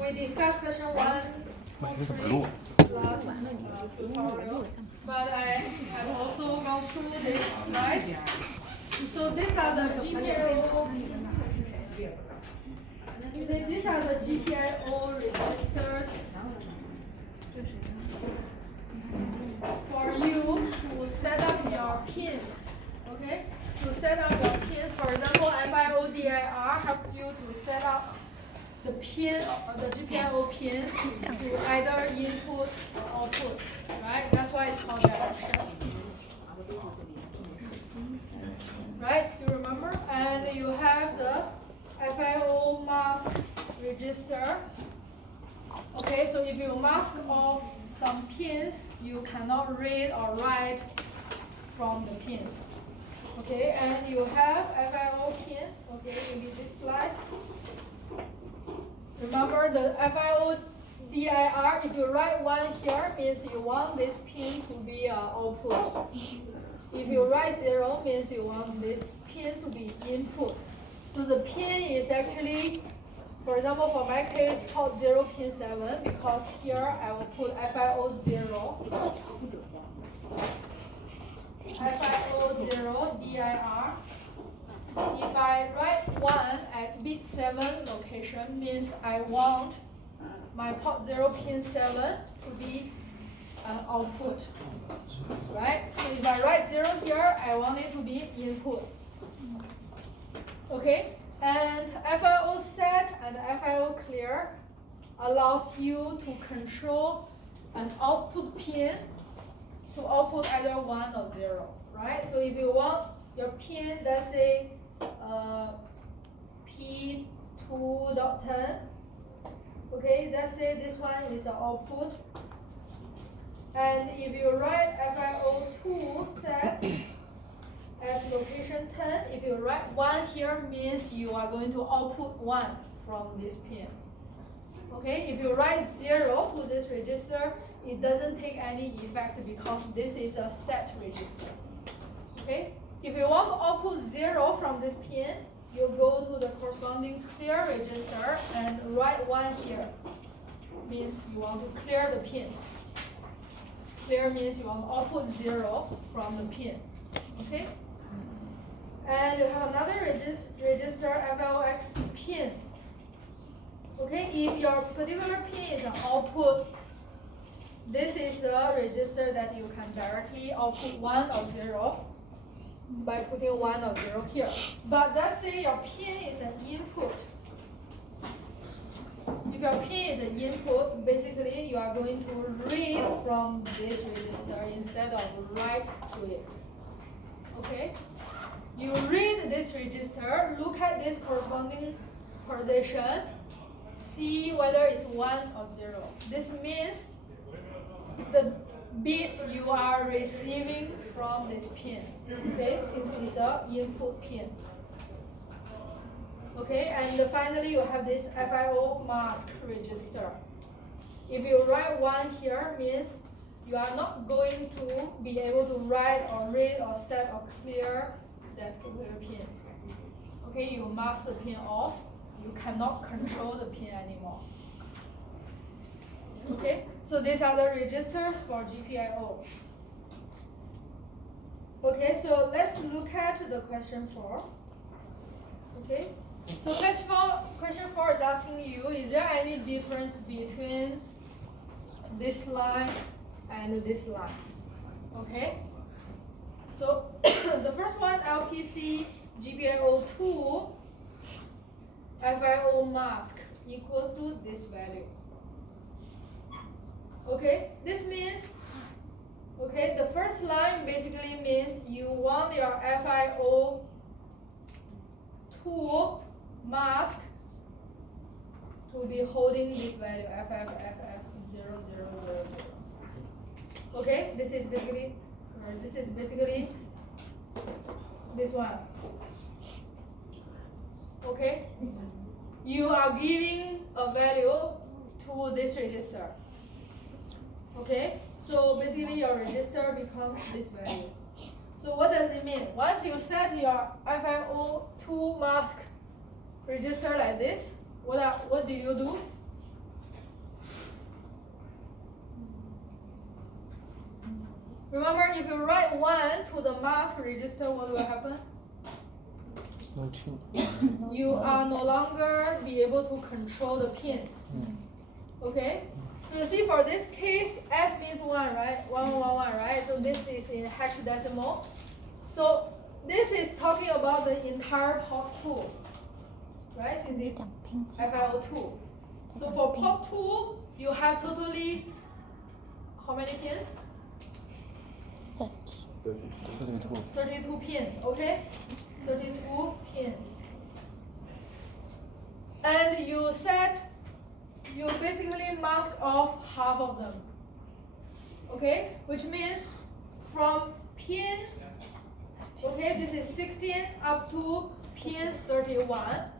we discussed question 1 last tutorial, but I have also gone through this slides. So these are the GPIO. These are the GPIO registers for you to set up your pins. Okay, to set up your pins. For example, FIO-DIR helps you to set up the pin or the GPIO pin to either input or output. Right? That's why it's called direction. Right? Still remember? And you have the FIO mask register. Okay, so if you mask off some pins, you cannot read or write from the pins. Okay, and you have FIO pin. Okay, maybe this slice. Remember the FIO DIR, if you write 1 here, means you want this pin to be output. If you write 0, means you want this pin to be input. So the pin is actually, for example, for my case, port 0 pin 7, because here I will put FIO 0. FIO 0 DIR. If I write 1 at bit 7 location, means I want my port 0 pin 7 to be an output. Right? So if I write 0 here, I want it to be input. Okay? And FIO set and FIO clear allows you to control an output pin to output either 1 or 0. Right? So if you want your pin, let's say P2.10, okay, let's say this one is an output. And if you write FIO2 set at location 10, if you write 1 here, means you are going to output 1 from this pin. Okay, if you write 0 to this register, it doesn't take any effect because this is a set register. Okay, if you want to output 0 from this pin, you go to the corresponding clear register and write 1 here. Means you want to clear the pin. Clear means you want to output 0 from the pin. Okay? And you have another register, FLX pin. Okay, if your particular pin is an output, this is a register that you can directly output 1 or 0 by putting 1 or 0 here. But let's say your pin is an input. If your pin is an input, basically you are going to read from this register instead of write to it. Okay? You read this register, look at this corresponding position, see whether it's 1 or 0. This means the bit you are receiving from this pin. Okay, since it's an input pin. Okay, and finally you have this FIO mask register. If you write 1 here, means you are not going to be able to write or read or set or clear that particular pin. Okay, you mask the pin off. You cannot control the pin anymore. Okay, so these are the registers for GPIO. Okay, so let's look at the question 4. Okay, so question 4 is asking you, is there any difference between this line and this line? Okay, so the first one, LPC GPIO2 FIO mask equals to this value. Okay, this means, okay, the first line basically means you want your FIO2 mask to be holding this value FF0000. Okay, this is basically this one. Okay, you are giving a value to this register. Okay, so basically your register becomes this value. So what does it mean? Once you set your FIO2 mask register like this, what did you do? Remember, if you write 1 to the mask register, what will happen? No change. You are no longer be able to control the pins. Okay? So you see for this case, F means 1, right? 1111, right? So this is in hexadecimal. So this is talking about the entire port 2, right? Since it's FiO2. So for port 2, you have totally how many pins? 32. 32 pins, okay? 32 pins. And you said you basically mask off half of them. Okay? Which means from pin, okay, this is 16 up to pin 31,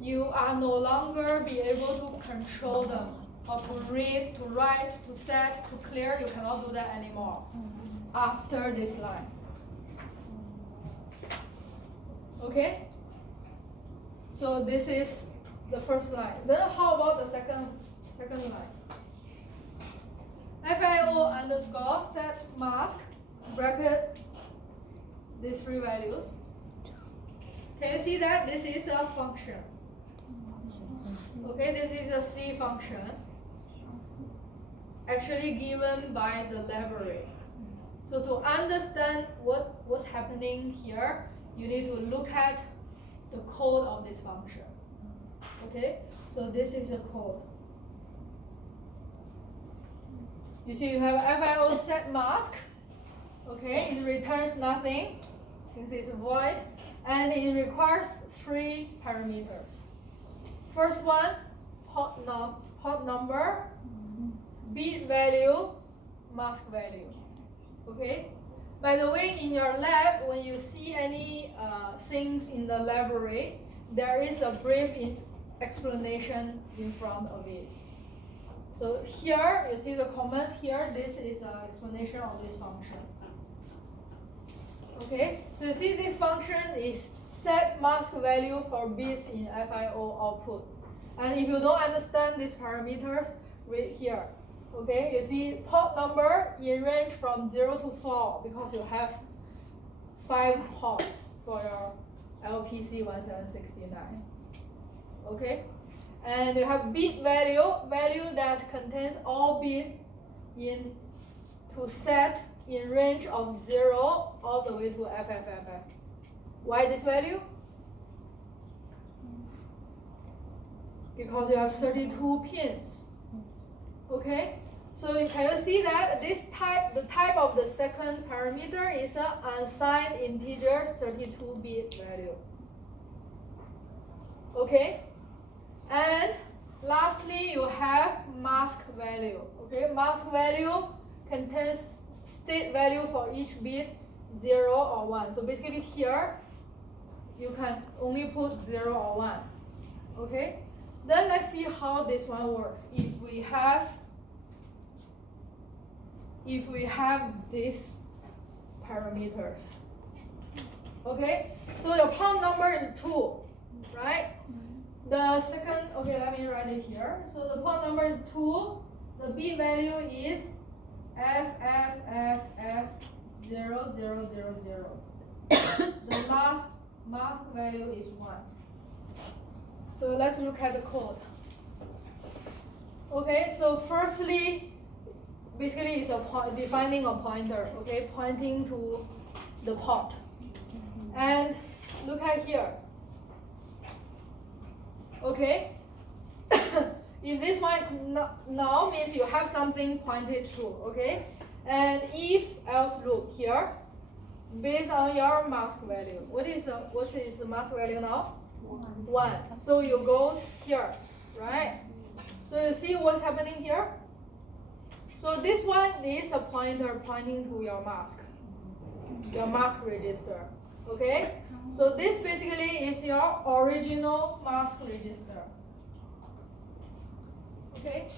you are no longer be able to control them or to read, to write, to set, to clear. You cannot do that anymore after this line. Okay? So this is the first line. Then how about the second line? FiO underscore set mask bracket these three values. Can you see that this is a function? Okay, this is a C function actually given by the library. So to understand what's happening here, you need to look at the code of this function. Okay, so this is the code. You see, you have FiO set mask. Okay, it returns nothing since it's void, and it requires 3 parameters. First one, port number, bit value, mask value. Okay. By the way, in your lab, when you see any things in the library, there is a brief explanation in front of it. So here, you see the comments here, this is an explanation of this function. Okay, so you see this function is set mask value for bits in FiO output. And if you don't understand these parameters, read here. Okay, you see port number in range from 0 to 4 because you have 5 ports for your LPC1769. Okay, and you have bit value that contains all bits in to set in range of 0 all the way to FFFF. Why this value? Because you have 32 pins. Okay, so can you see that this type, the type of the second parameter is an unsigned integer 32-bit value. Okay, and lastly you have mask value. Okay, mask value contains state value for each bit 0 or 1. So basically here you can only put 0 or 1. Okay, then let's see how this one works. If we have these parameters. Okay, so your port number is 2, right? The second, okay, let me write it here. So the port number is 2, the bit value is FFFF0000. The mask value is 1. So let's look at the code. Okay, so firstly, basically it's defining a pointer, okay, pointing to the port. And look at here. Okay, if this one is null, means you have something pointed to, okay? And if else loop here, based on your mask value. What is the mask value now? 1. So you go here, right? So you see what's happening here? So this one is a pointer pointing to your mask register. Okay? So this basically is your original mask register. Okay?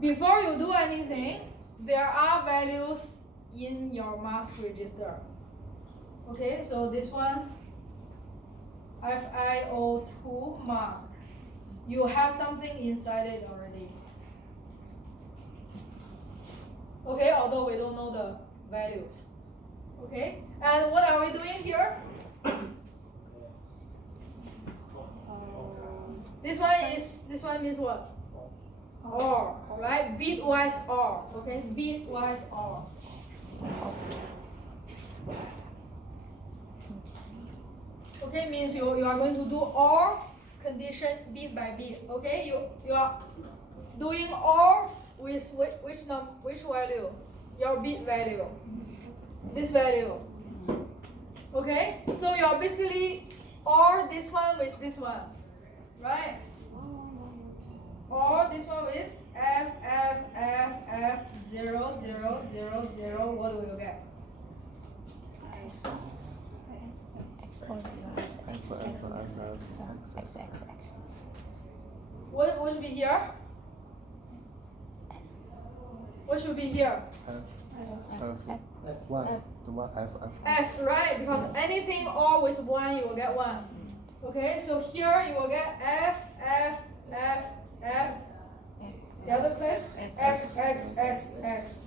Before you do anything, there are values in your mask register. Okay, so this one, FiO2 mask. You have something inside it already. Okay, although we don't know the values. Okay, and what are we doing here? This one means what? OR, right? Bitwise OR. Okay, bitwise OR. Okay, means you are going to do OR condition bit by bit. Okay, you are doing OR with which value? Your bit value. This value. Okay, so you are basically OR this one with this one, right? Or this one is F 0 0 0 0. What will you get? What should be here? What should be here? F, right? Because anything all with 1, you will get 1. Okay, so here you will get F. The other place? X.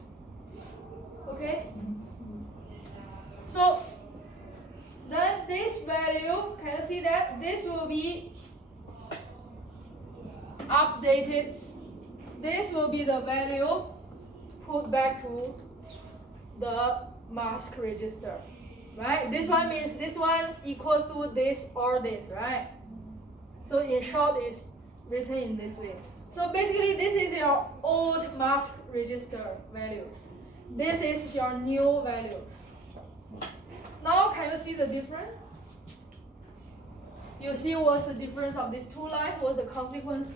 Okay? So, then this value, can you see that? This will be updated. This will be the value put back to the mask register. Right? This one means this one equals to this or this, right? So in short, it's written in this way. So basically, this is your old mask register values. This is your new values. Now, can you see the difference? You see what's the difference of these two lines? What's the consequence?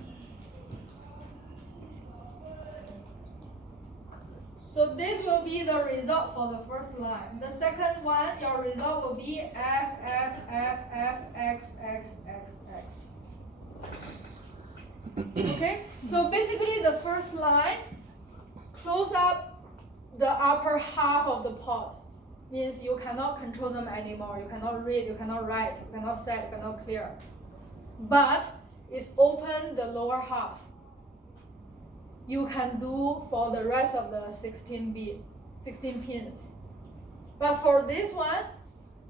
So this will be the result for the first line. The second one, your result will be F, X. Okay, so basically the first line, close up the upper half of the pod. Means you cannot control them anymore. You cannot read, you cannot write, you cannot set, you cannot clear. But it's open the lower half. You can do for the rest of the 16 pins. But for this one,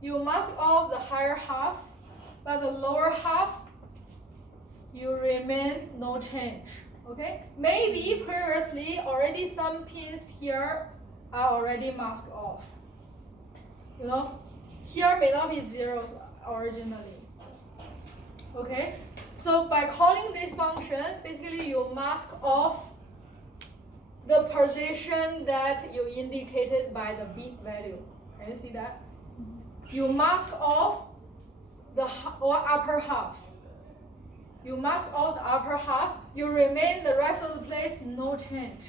you mask off the higher half, but the lower half, you remain no change. Okay? Maybe previously already some pins here are already masked off. You know, here may not be zeros originally. Okay? So by calling this function, basically you mask off the position that you indicated by the bit value. Can you see that? You mask off the upper half. You mask off the upper half, you remain the rest of the place, no change.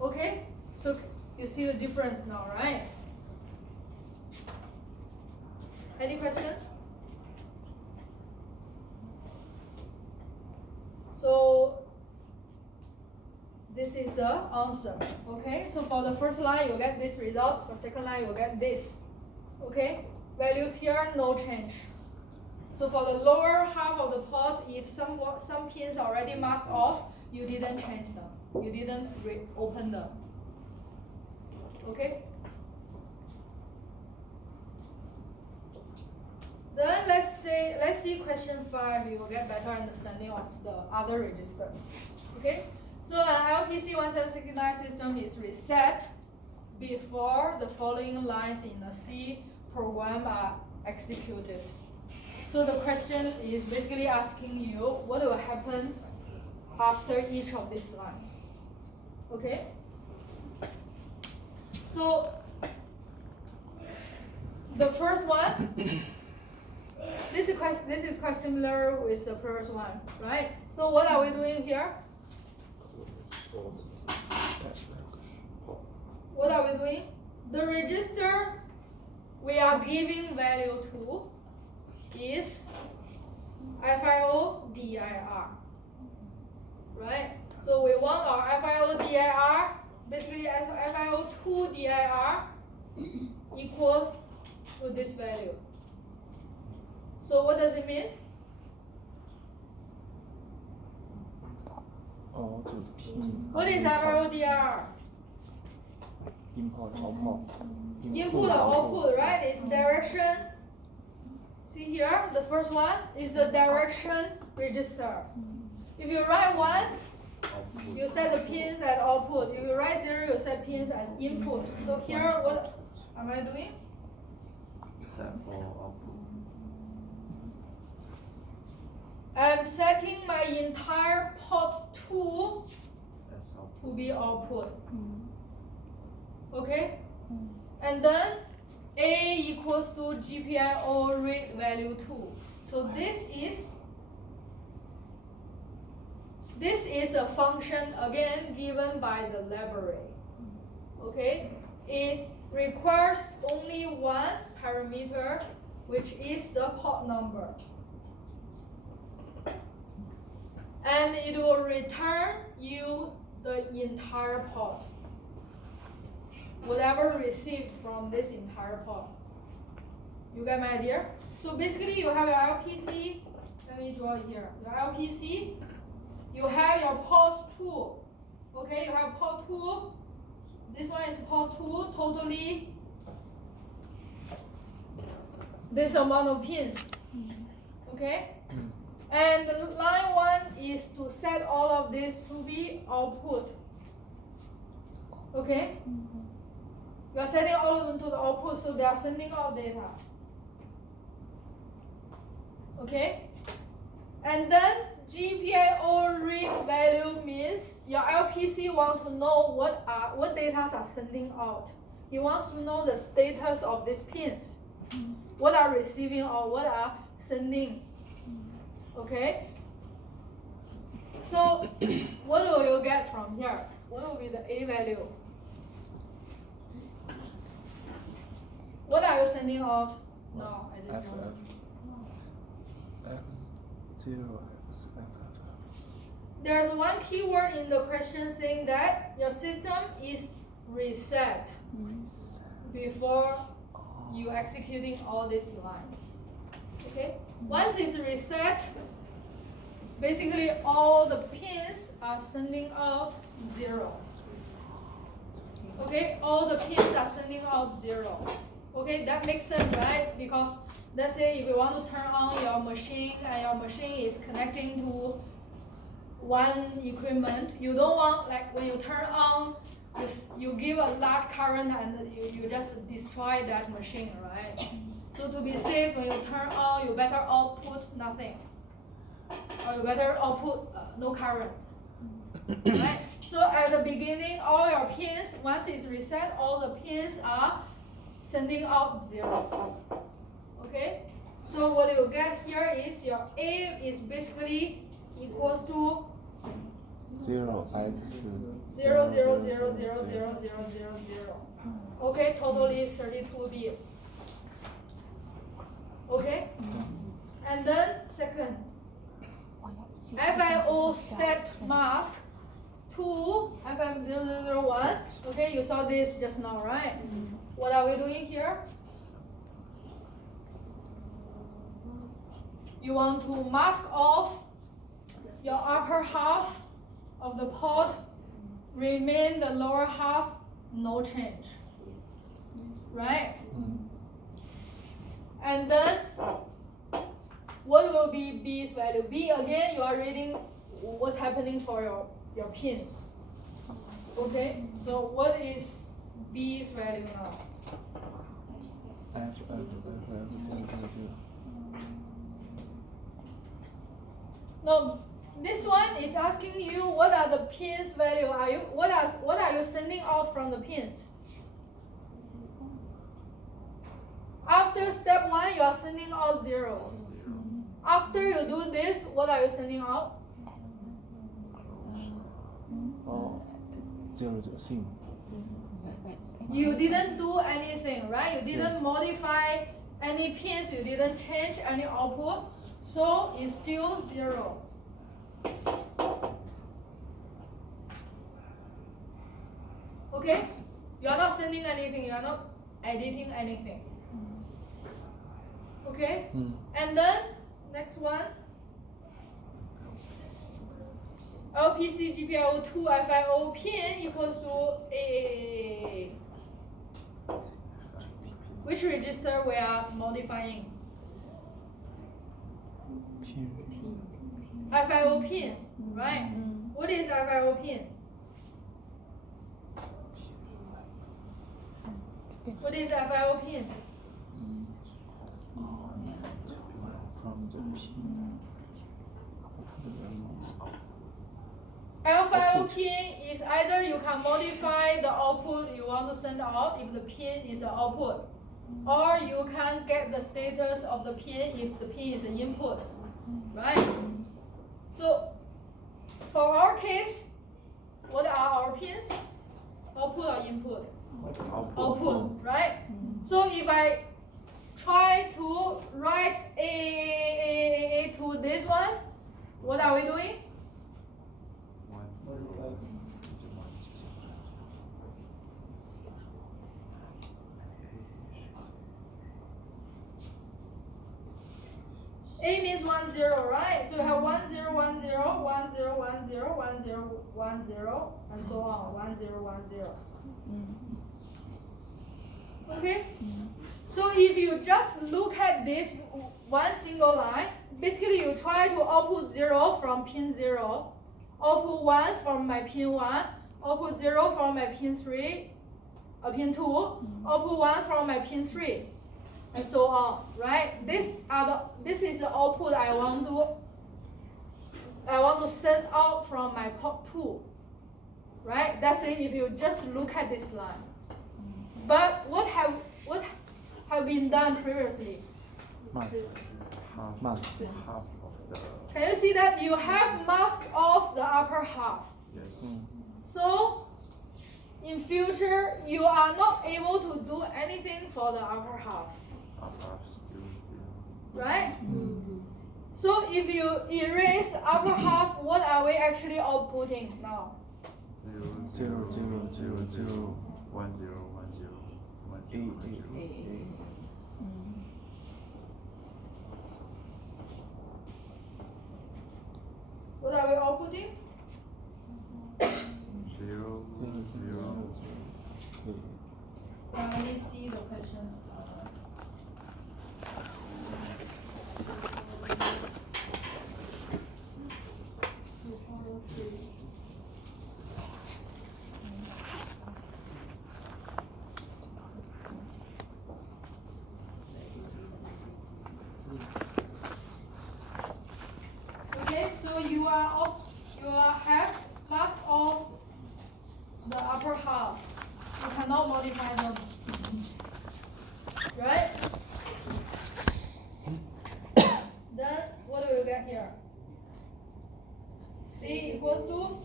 Okay? So you see the difference now, right? Any question? So this is the answer. Okay? So for the first line, you get this result. For second line, you get this. Okay? Values here, no change. So for the lower half of the pot, if some pins already masked off, you didn't change them. You didn't open them. Okay? Then let's see question 5. You will get better understanding of the other registers. Okay? So an LPC 1769 system is reset before the following lines in the C program are executed. So the question is basically asking you what will happen after each of these lines. Okay? So the first one, this is quite similar with the previous one, right? So what are we doing here? What are we doing? The register we are giving value to is FIO DIR, right? So we want our FIO DIR, basically FIO2 DIR equals to this value. So what does it mean? output pin. What is FIODR? Import, output. Input, output, right? It's direction. See here, the first one is the direction register. If you write 1, you set the pins at output. If you write 0, you set pins as input. So here, what am I doing? Set for output. I'm setting my entire port 2 That's output. to be output. Okay? And then A equals to GPIO read value 2. So this is a function again given by the library. Okay? It requires only one parameter, which is the port number. And it will return you the entire port. Whatever received from this entire port. You get my idea? So basically you have your LPC. Let me draw it here. Your LPC. You have your port 2. Okay, you have port 2. This one is port 2, totally this amount of pins. Okay? And line 1 is to set all of this to be output. Okay? We are setting all of them to the output, so they are sending out data. Okay? And then GPIO read value means your LPC wants to know what data are sending out. It wants to know the status of these pins. What are receiving or what are sending. Okay? So what will you get from here? What will be the A value? What are you sending out now at this moment? F0, FF. There's one keyword in the question saying that your system is reset before you executing all these lines. Okay? Once it's reset, basically all the pins are sending out 0. Okay? All the pins are sending out 0. Okay, that makes sense, right? Because let's say if you want to turn on your machine and your machine is connecting to one equipment, you don't want, like when you turn on, you give a large current and you just destroy that machine, right? So to be safe, when you turn on, you better output nothing. Or you better output no current. Right? So at the beginning, all your pins, once it's reset, all the pins are sending out 0. Okay? So what you get here is your A is basically equals to 0 x 0, 0, 0, 0, 0, 0, 0, 0. Okay, totally 32 bit. Okay? And then second, FIO set mask to FM0001. Okay, you saw this just now, right? What are we doing here? You want to mask off your upper half of the port, remain the lower half, no change. Right? And then, what will be B's value? B, again, you are reading what's happening for your pins. Okay? So what is B's value now? No, this one is asking you what are the pins value? What are you sending out from the pins? After step 1, you are sending out zeros. After you do this, what are you sending out? 0 sim. You didn't do anything, right? You didn't modify any pins, you didn't change any output, so it's still 0. Okay? You are not sending anything, you are not editing anything. Okay? And then, next one. LPC GPIO2 FIO pin equals to AAAAA. Which register we are modifying? FIO pin, right? What is FIO pin? What is FIO pin? From the pin FIO pin is either you can modify the output you want to send out if the pin is an output, or you can get the status of the pin if the pin is an input, right? So for our case, what are our pins? Output or input? Output, right? So if I try to write A to this one, what are we doing? A means 1 0, right? So you have 1 0 1 0 1 0 1 0 1 0 1 0 and so on 1 0 1 0. Okay? So if you just look at this one single line, basically you try to output 0 from pin 0, output 1 from my pin 1, output 0 from my pin 3, pin 2, output 1 from my pin 3, and so on, right? This is the output I want to send out from my port 2, right? That's it if you just look at this line. But what have been done previously? mask. Half of the. Can you see that you have masked off the upper half? Yes. So in future you are not able to do anything for the upper half, Half still 0. right? So if you erase upper half, what are we actually outputting now? 0 0 0 0 0 1 0 1 0 1 A 0 A 1 0. What are we outputting? 0 0. Let me see the question. Okay, so you have masked off the upper half. You cannot modify them, right? Then what do you get here? C equals to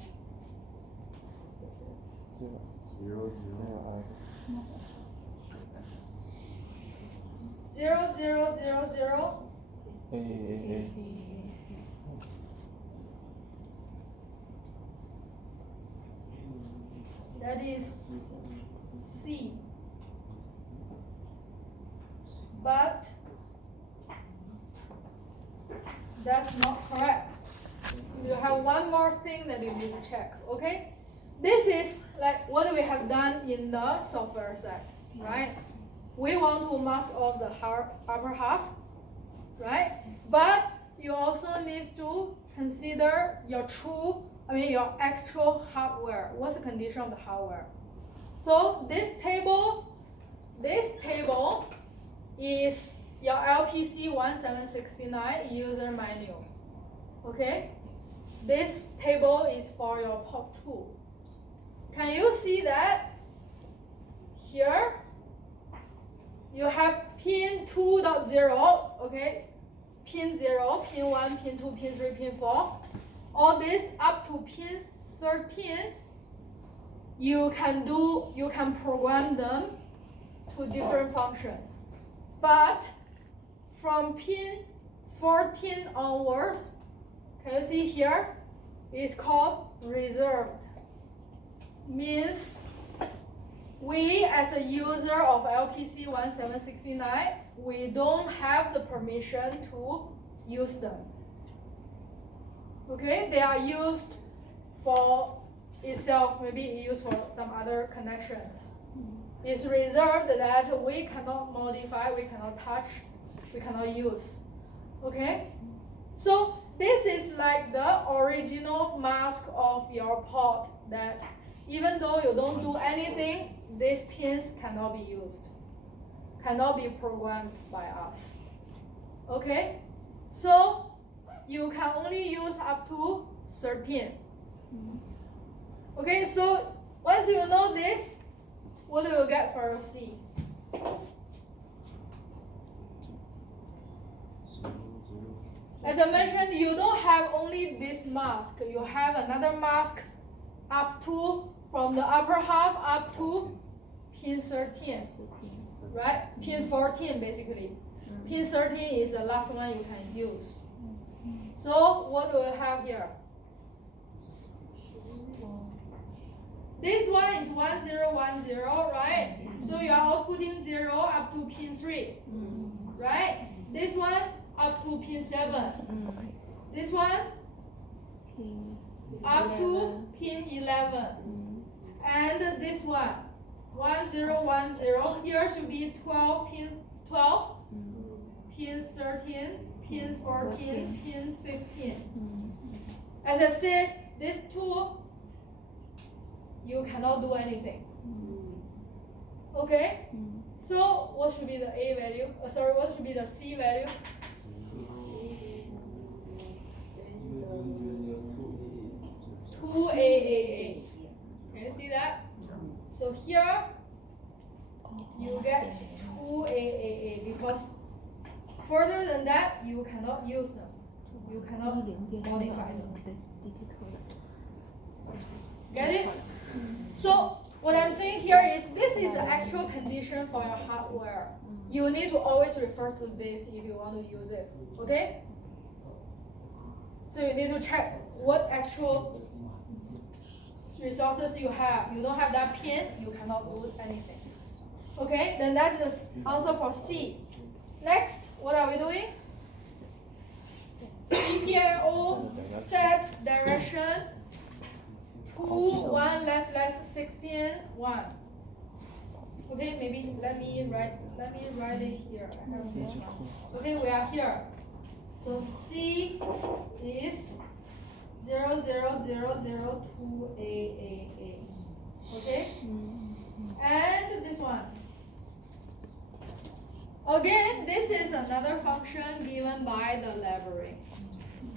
0 0 0 0 0. A That is C. But that's not correct. You have one more thing that you need to check, okay? This is like what we have done in the software side, right? We want to mask off the upper half, right? But you also need to consider your your actual hardware. What's the condition of the hardware? So this table is your LPC 1769 user manual. Okay? This table is for your port 2. Can you see that? Here you have pin 2.0, okay? Pin 0, pin 1, pin 2, pin 3, pin 4. All this up to pin 13, you can program them to different functions. But from pin 14 onwards, can you see here? It's called reserved. Means we as a user of LPC 1769, we don't have the permission to use them. Okay, they are used for itself, maybe used for some other connections. It's reserved that we cannot modify, we cannot touch, we cannot use. Okay? So this is like the original mask of your port that even though you don't do anything, these pins cannot be used, cannot be programmed by us. Okay? So you can only use up to 13. Okay, so once you know this, what do you get for your C? As I mentioned, you don't have only this mask, you have another mask up to, from the upper half up to pin 13, right? Pin 14 basically. Pin 13 is the last one you can use. So what do we have here? This one is 1010, right? So you are outputting 0 up to pin 3, right? This one up to pin 7. This one up to pin 11. And this one, 1010, here should be 12, pin 12, pin 13, pin 14, pin 15. As I said, these two, you cannot do anything. Okay? So what should be the A value? What should be the C value? 2AAA. Can you see that? So here you get 2AAA because further than that you cannot use them. You cannot modify them. Get it? So what I'm saying here is this is the actual condition for your hardware. You need to always refer to this if you want to use it. Okay? So you need to check what actual resources you have. You don't have that pin, you cannot do anything. Okay? Then that's the answer for C. Next, what are we doing? GPIO set direction 2, 1, less, 16, 1. Okay, maybe let me write it here. I have more. Okay, we are here. So C is 00002AAA. Okay? And this one. Again, this is another function given by the library.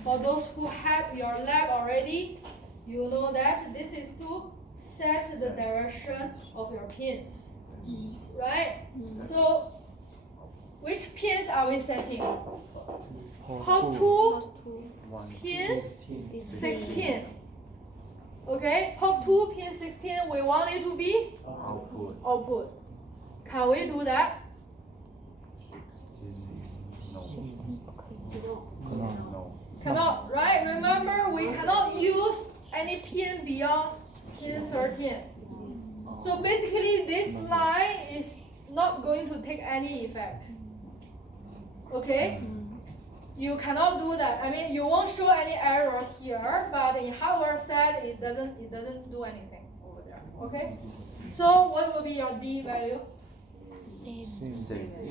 For those who have your lab already, you know that this is to set the direction of your pins. Right? So, which pins are we setting? Hop 2 pin 16. Okay? Hop 2 pin 16, we want it to be output. Can we do that? No. Cannot, right? Remember, we cannot use any pin beyond pin 13. So basically, this line is not going to take any effect. Okay? You cannot do that. I mean, you won't show any error here, but in hardware set, it doesn't do anything over there. Okay? So what will be your D value?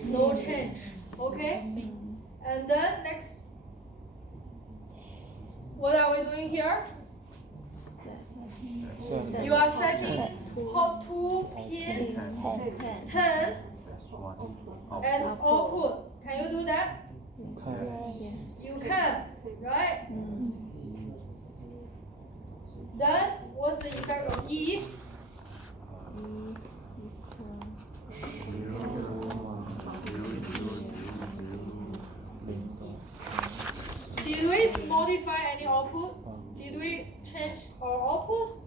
No change. Okay? And then next, what are we doing here? You are setting hot 2 pin 10 as output. Can you do that? You can, right? Then what's the effect of E? Did we modify any output? Did we change our output?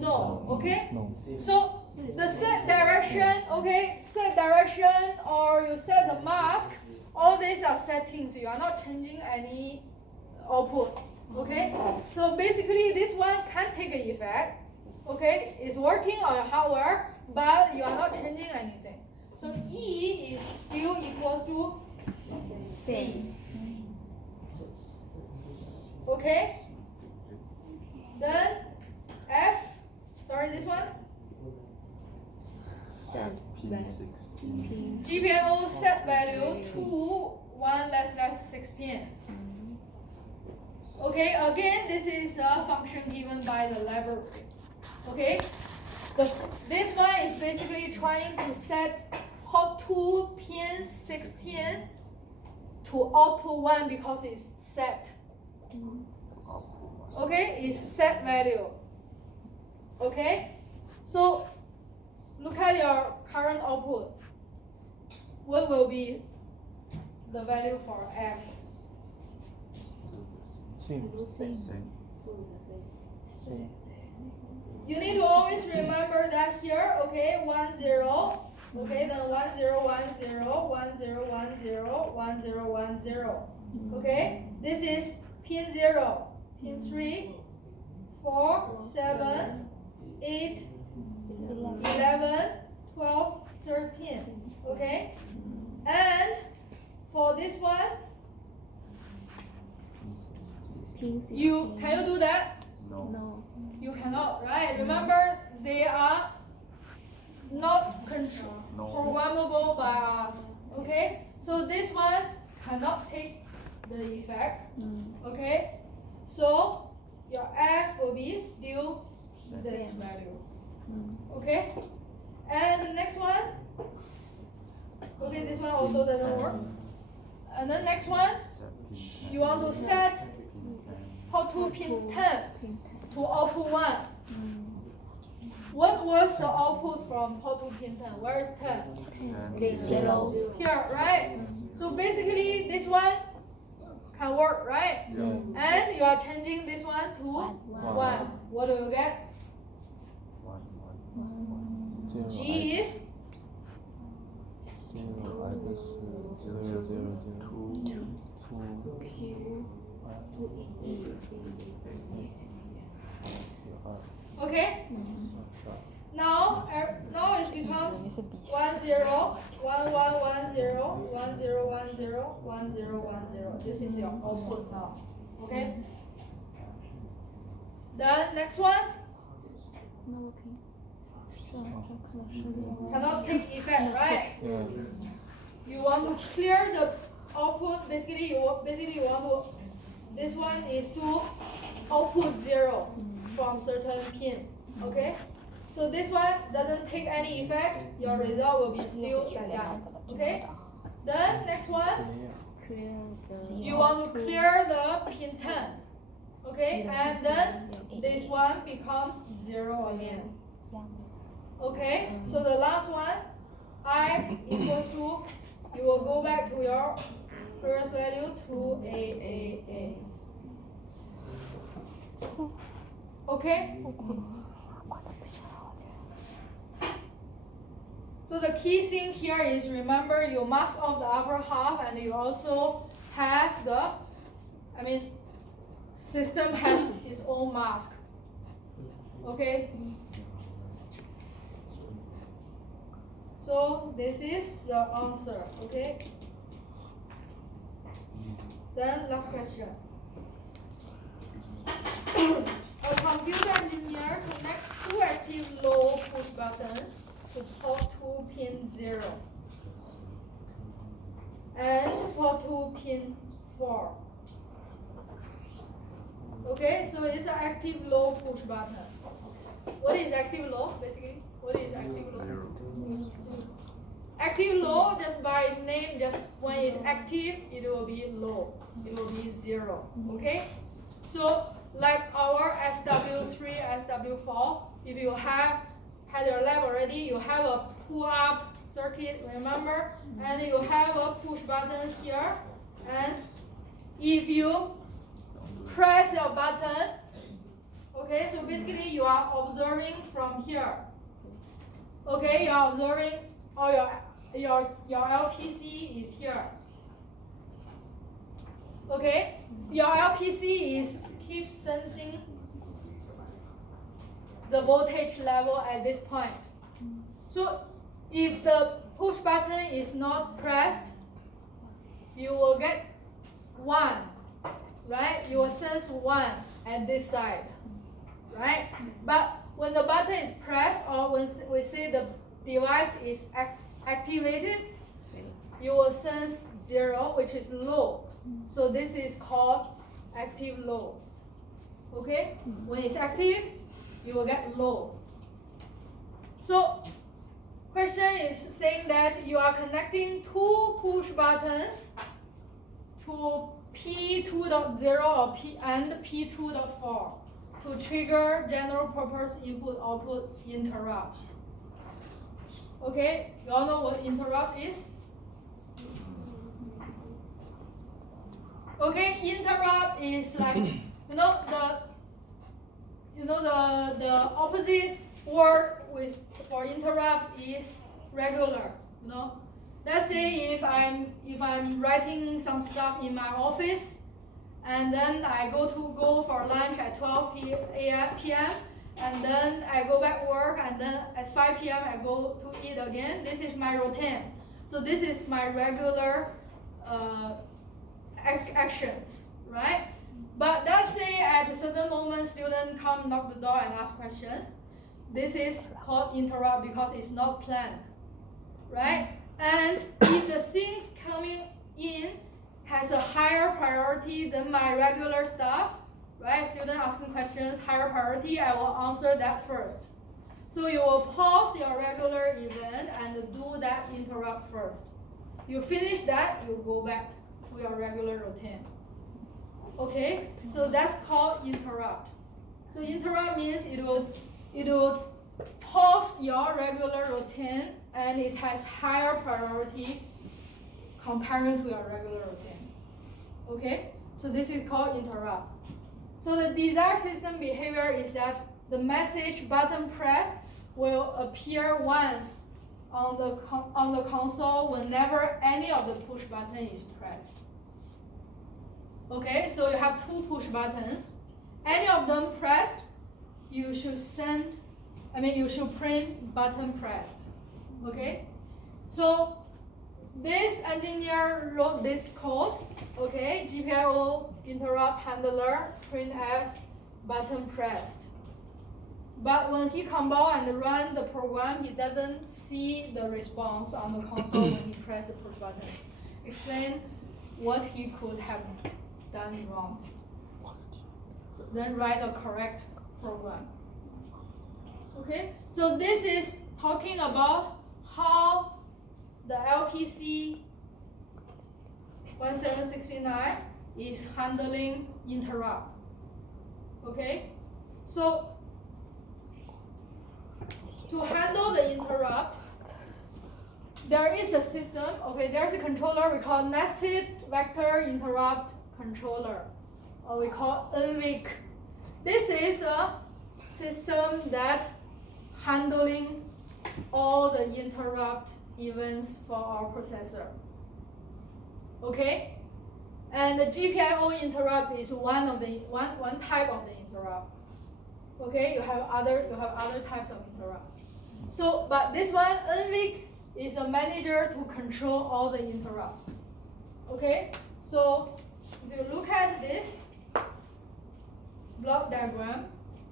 No, okay? No. So the set direction, okay, set direction or you set the mask, all these are settings. You are not changing any output, okay? So basically this one can take an effect, okay? It's working on your hardware, but you are not changing anything. So E is still equals to C. Okay? Then F, sorry, this one. Set Pin value. 16. GPIO set value to 1 less 16. Okay, again, this is a function given by the library. Okay, this one is basically trying to set port 2 pin 16 to output 1 because it's set. Okay, it's set value. Okay, so look at your current output. What will be the value for F? same, Same. same. You need to always remember that here, okay, 1 0, okay, then 1 0 1 0, 1 0 1 0, 1 0 1 0. Okay, this is pin 0, pin 3, 4, 7, 8, 11, 12, 13. Okay, and for this one, Pin you 16. can you do that? No. No. You cannot, right? Remember, they are not programmable by us. Okay, so this one cannot take the effect. Okay, so your F will be still this value. Okay, and the next one. Okay, this one also doesn't work. And the next one, Set pin 10. you want to set Pin 10. port 2 pin 10 Pin 10. to output 1. What was the output from port 2 pin 10? Where is 10? 10. 0. Here, right? So basically, this one can work, right? Yeah. And you are changing this one to 1. What do you get? 1, 1, 1. G is 2. okay. Now it becomes 1 0 1 1 1 0 1 0 1 0 1 0 1 0. This is your output now. Okay. Then next one 那我可以，是啊，这可能是 cannot take effect, right? You want to clear the output. Basically, you want to. This one is to output 0 from certain pin. Okay. So this one doesn't take any effect. Your result will be still like that. Okay. Then next one, clear the. you want to clear the pin 10. Okay, and then this one becomes 0 again. Okay, so the last one, I equals to, you will go back to your previous value to A. Okay? So the key thing here is, remember, you mask off the upper half, and you also have the, system has its own mask. Okay? So this is the answer. Okay? Then last question. A computer engineer connects two active low push buttons to port 2 pin 0 and port 2 pin 4. Okay, so it's an active low push button. What is active low, basically? What is active low? 0. Active low, just by name, just when it's active, it will be low. It will be 0. Okay? So, like our SW3, SW4, if you have had your lab already, you have a pull up circuit, remember? And you have a push button here. And if you press your button, okay, so basically you are observing from here. Okay, you are observing, or your LPC is here. Okay, your LPC keeps sensing the voltage level at this point. So if the push button is not pressed, you will get 1, right? You will sense 1 at this side. right? But when the button is pressed or when we say the device is activated, you will sense 0, which is low. So this is called active low. Okay? When it's active, you will get low. So question is saying that you are connecting 2 push buttons to P2.0 and P2.4 to trigger general purpose input-output interrupts. Okay, you all know what interrupt is? Okay, interrupt is like the opposite word for interrupt is regular. Let's say if I'm writing some stuff in my office, and then I go for lunch at 12 p.m. and then I go back work, and then at 5 p.m. I go to eat again. This is my routine. So this is my regular actions, right? But let's say at a certain moment, student come knock the door and ask questions. This is called interrupt because it's not planned, right? And if the things coming in has a higher priority than my regular stuff, right? Student asking questions, higher priority, I will answer that first. So you will pause your regular event and do that interrupt first. You finish that, you go back to your regular routine. Okay? So that's called interrupt. So interrupt means it will pause your regular routine and it has higher priority comparing to your regular routine. Okay? So this is called interrupt. So the desired system behavior is that the message button pressed will appear once on the console whenever any of the push button is pressed. Okay, so you have 2 push buttons. Any of them pressed, you should print button pressed. Okay, so this engineer wrote this code. Okay, GPIO interrupt handler printf button pressed. But when he compile and run the program, he doesn't see the response on the console when he presses the push buttons. Explain what he could have done wrong. Then write a correct program. Okay, so this is talking about how the LPC 1769 is handling interrupt. Okay, so to handle the interrupt, there is a system. Okay, there's a controller we call nested vector interrupt controller, or we call NVIC. This is a system that handling all the interrupt events for our processor. Okay, and the GPIO interrupt is one type of the interrupt. Okay, you have other types of interrupt. So, but this one, NVIC, is a manager to control all the interrupts. Okay, so if you look at this block diagram,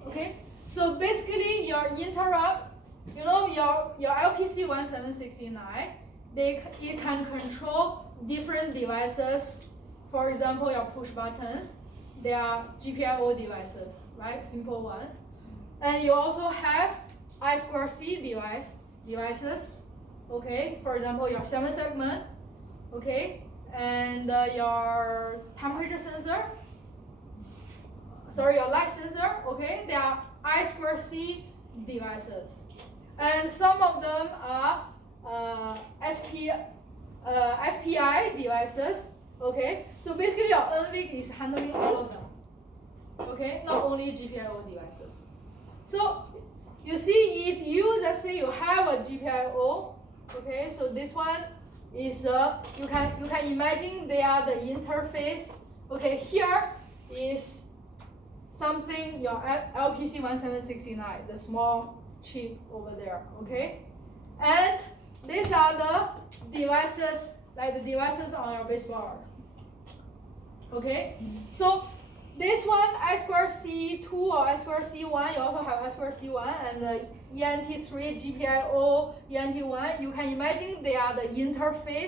okay, so basically your interrupt, your LPC 1769, it can control different devices. For example, your push buttons, they are GPIO devices, right? Simple ones. And you also have I2C devices, okay? For example, your 7-segment, okay? And your temperature sensor, your light sensor, okay? They are I2C devices. And some of them are SPI devices, okay? So basically your NVIC is handling all of them, okay? Not only GPIO devices. So you see, let's say you have a GPIO, okay? So this one is you can imagine they are the interface. Okay, here is something, your LPC 1769, the small chip over there, okay? And these are the devices, like the devices on your baseboard. Okay? So This one, I square C2 or I square C1, you also have I square C1, and ENT3, GPIO, ENT1, you can imagine they are the interface